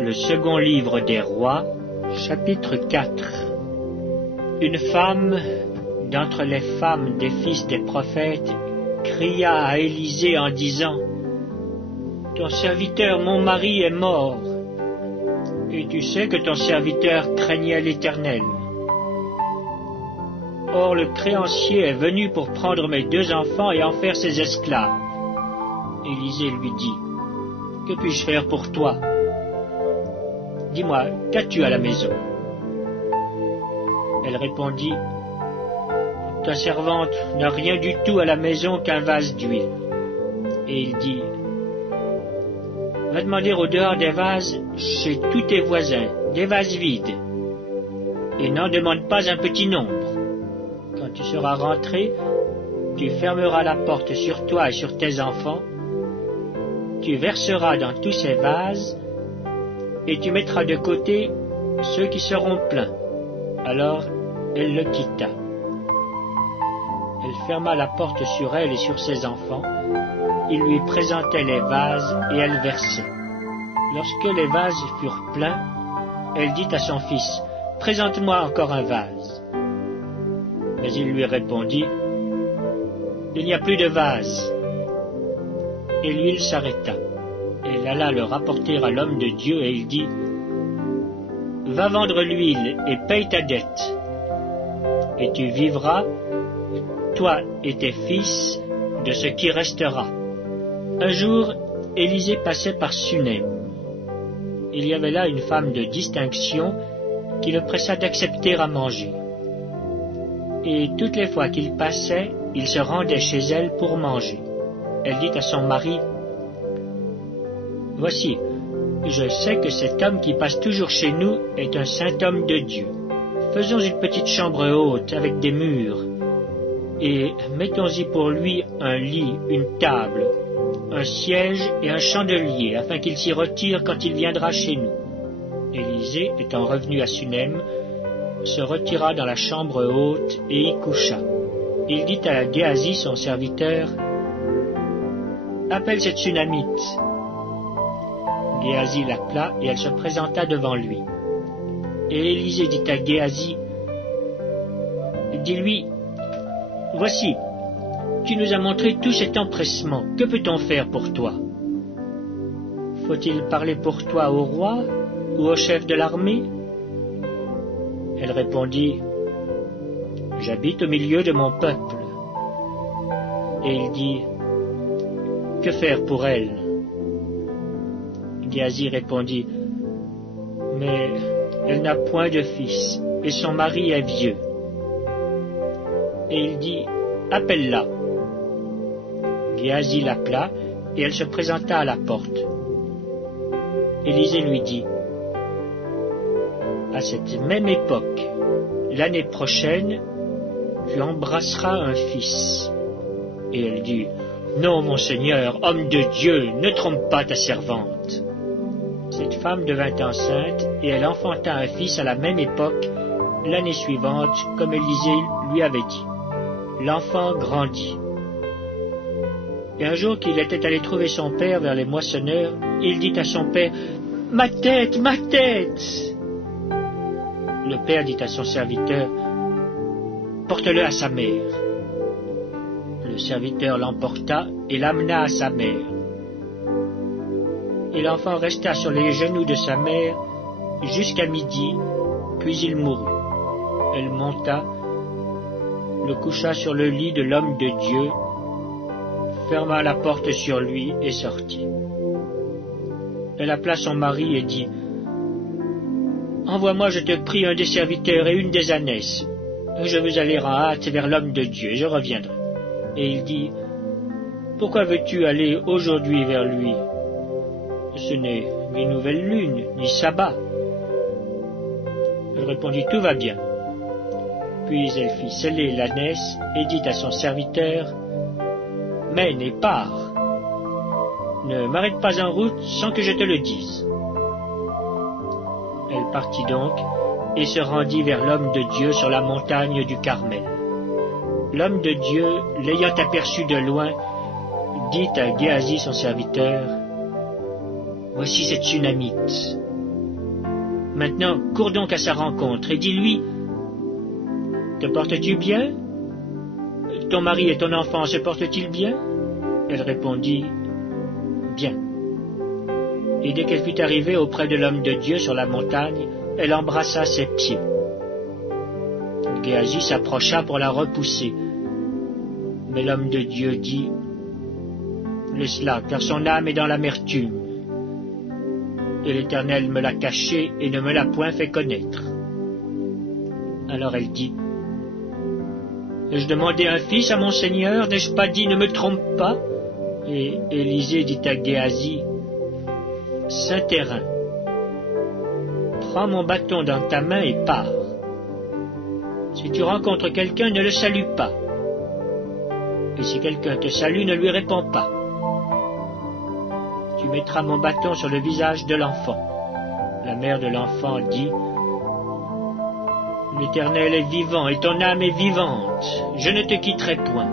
Le second livre des rois, chapitre 4. Une femme d'entre les femmes des fils des prophètes cria à Élisée en disant: Ton serviteur, mon mari, est mort, et tu sais que ton serviteur craignait l'Éternel. Or le créancier est venu pour prendre mes 2 enfants et en faire ses esclaves. Élisée lui dit: Que puis-je faire pour toi? Dis-moi, qu'as-tu à la maison? Elle répondit: Ta servante n'a rien du tout à la maison qu'un vase d'huile. Et il dit: Va demander au dehors des vases chez tous tes voisins, des vases vides, et n'en demande pas un petit nombre. Quand tu seras rentré, tu fermeras la porte sur toi et sur tes enfants, tu verseras dans tous ces vases, et tu mettras de côté ceux qui seront pleins. Alors elle le quitta. Elle ferma la porte sur elle et sur ses enfants. Il lui présentait les vases et elle versait. Lorsque les vases furent pleins, elle dit à son fils: Présente-moi encore un vase. Mais il lui répondit: Il n'y a plus de vase. Et l'huile s'arrêta. Elle alla le rapporter à l'homme de Dieu et il dit: Va vendre l'huile et paye ta dette, et tu vivras, toi et tes fils, de ce qui restera. Un jour, Élisée passait par Sunem. Il y avait là une femme de distinction qui le pressa d'accepter à manger. Et toutes les fois qu'il passait, il se rendait chez elle pour manger. Elle dit à son mari: Voici, je sais que cet homme qui passe toujours chez nous est un saint homme de Dieu. Faisons une petite chambre haute avec des murs, et mettons-y pour lui un lit, une table, un siège et un chandelier, afin qu'il s'y retire quand il viendra chez nous. Élisée, étant revenu à Sunem, se retira dans la chambre haute et y coucha. Il dit à Géasi, son serviteur: Appelle cette Sunamite. Géasi l'appela et elle se présenta devant lui. Et Élisée dit à Géasi: Dis-lui, voici, tu nous as montré tout cet empressement. Que peut-on faire pour toi? Faut-il parler pour toi au roi ou au chef de l'armée? Elle répondit: J'habite au milieu de mon peuple. Et il dit: Que faire pour elle? Géasi répondit: Mais elle n'a point de fils, et son mari est vieux. Et il dit: Appelle-la. Géasi l'appela, et elle se présenta à la porte. Élisée lui dit: À cette même époque, l'année prochaine, tu embrasseras un fils. Et elle dit: Non, mon Seigneur, homme de Dieu, ne trompe pas ta servante. Cette femme devint enceinte, et elle enfanta un fils à la même époque, l'année suivante, comme Élisée lui avait dit. L'enfant grandit. Et un jour qu'il était allé trouver son père vers les moissonneurs, il dit à son père: Ma tête, ma tête! Le père dit à son serviteur: Porte-le à sa mère. Le serviteur l'emporta et l'amena à sa mère. Et l'enfant resta sur les genoux de sa mère jusqu'à midi, puis il mourut. Elle monta, le coucha sur le lit de l'homme de Dieu, ferma la porte sur lui et sortit. Elle appela son mari et dit: Envoie-moi, je te prie, un des serviteurs et une des ânesses. Je veux aller en hâte vers l'homme de Dieu, je reviendrai. Et il dit: Pourquoi veux-tu aller aujourd'hui vers lui? Ce n'est ni nouvelle lune, ni sabbat. Elle répondit: Tout va bien. Puis elle fit sceller l'ânesse et dit à son serviteur: Mène et pars. Ne m'arrête pas en route sans que je te le dise. Elle partit donc et se rendit vers l'homme de Dieu sur la montagne du Carmel. L'homme de Dieu, l'ayant aperçu de loin, dit à Géasi son serviteur: Voici cette Sunamite. Maintenant, cours donc à sa rencontre et dis-lui, te portes-tu bien? Ton mari et ton enfant se portent-ils bien? Elle répondit, bien. Et dès qu'elle fut arrivée auprès de l'homme de Dieu sur la montagne, elle embrassa ses pieds. Géasi s'approcha pour la repousser. Mais l'homme de Dieu dit, laisse-la, car son âme est dans l'amertume. Et l'Éternel me l'a cachée et ne me l'a point fait connaître. Alors elle dit, ai-je demandé un fils à mon Seigneur? N'ai-je pas dit, ne me trompe pas? Et Élisée dit à Géasi, saint terrain, prends mon bâton dans ta main et pars. Si tu rencontres quelqu'un, ne le salue pas. Et si quelqu'un te salue, ne lui réponds pas. Tu mettras mon bâton sur le visage de l'enfant. La mère de l'enfant dit, l'Éternel est vivant et ton âme est vivante. Je ne te quitterai point.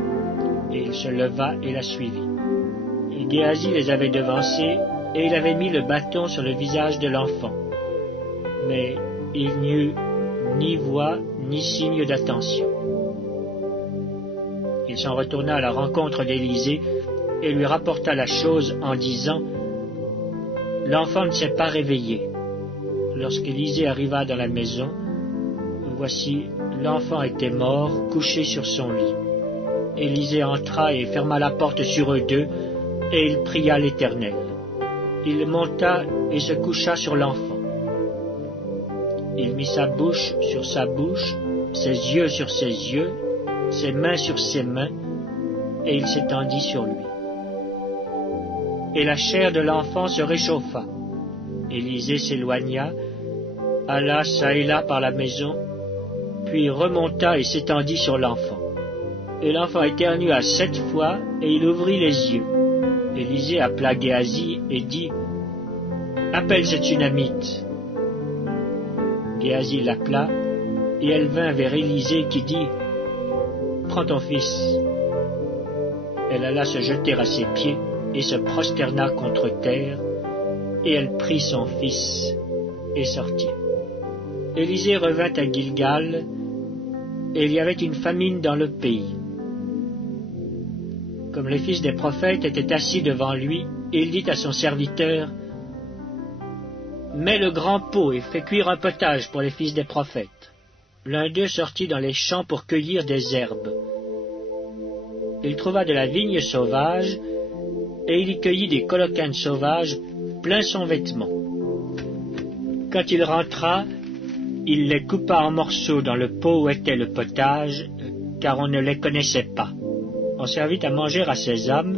Et il se leva et la suivit. Et Géasi les avait devancés, et il avait mis le bâton sur le visage de l'enfant. Mais il n'y eut ni voix, ni signe d'attention. Il s'en retourna à la rencontre d'Élisée, et lui rapporta la chose en disant, l'enfant ne s'est pas réveillé. Lorsqu'Élisée arriva dans la maison, voici, l'enfant était mort, couché sur son lit. Élisée entra et ferma la porte sur eux deux, et il pria l'Éternel. Il monta et se coucha sur l'enfant. Il mit sa bouche sur sa bouche, ses yeux sur ses yeux, ses mains sur ses mains, et il s'étendit sur lui. Et la chair de l'enfant se réchauffa. Élisée s'éloigna, alla çà et là par la maison, puis remonta et s'étendit sur l'enfant. Et l'enfant éternua 7 fois, et il ouvrit les yeux. Élisée appela Géasi et dit, appelle cette Sunamite. Géasi l'appela, et elle vint vers Élisée qui dit, prends ton fils. Elle alla se jeter à ses pieds, et se prosterna contre terre, et elle prit son fils, et sortit. Élisée revint à Gilgal, et il y avait une famine dans le pays. Comme les fils des prophètes étaient assis devant lui, il dit à son serviteur, mets le grand pot et fais cuire un potage pour les fils des prophètes. L'un d'eux sortit dans les champs pour cueillir des herbes. Il trouva de la vigne sauvage, et il y cueillit des colocanes sauvages plein son vêtement. Quand il rentra, il les coupa en morceaux dans le pot où était le potage, car on ne les connaissait pas. On servit à manger à ses hommes,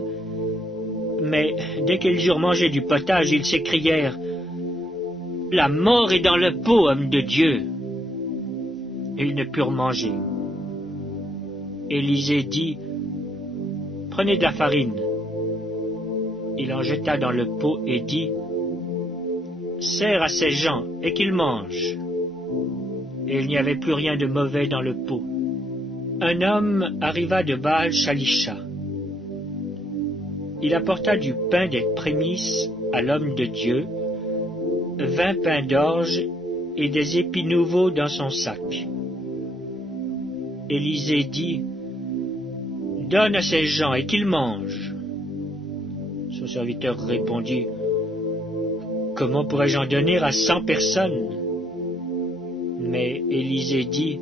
mais dès qu'ils eurent mangé du potage, ils s'écrièrent, « La mort est dans le pot, homme de Dieu !» Et ils ne purent manger. Élisée dit, « Prenez de la farine. » Il en jeta dans le pot et dit, « Sers à ces gens et qu'ils mangent. » Et il n'y avait plus rien de mauvais dans le pot. Un homme arriva de Baal-Shalisha. Il apporta du pain des prémices à l'homme de Dieu, 20 pains d'orge et des épis nouveaux dans son sac. Élisée dit, « Donne à ces gens et qu'ils mangent. » Son serviteur répondit, « Comment pourrais-je en donner à 100 personnes ?» Mais Élisée dit,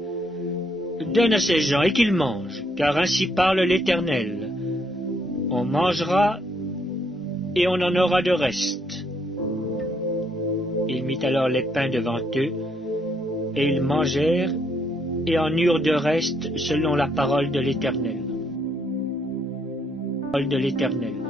« Donne à ces gens et qu'ils mangent, car ainsi parle l'Éternel. On mangera et on en aura de reste. » Il mit alors les pains devant eux, et ils mangèrent, et en eurent de reste selon la parole de l'Éternel. Parole de l'Éternel.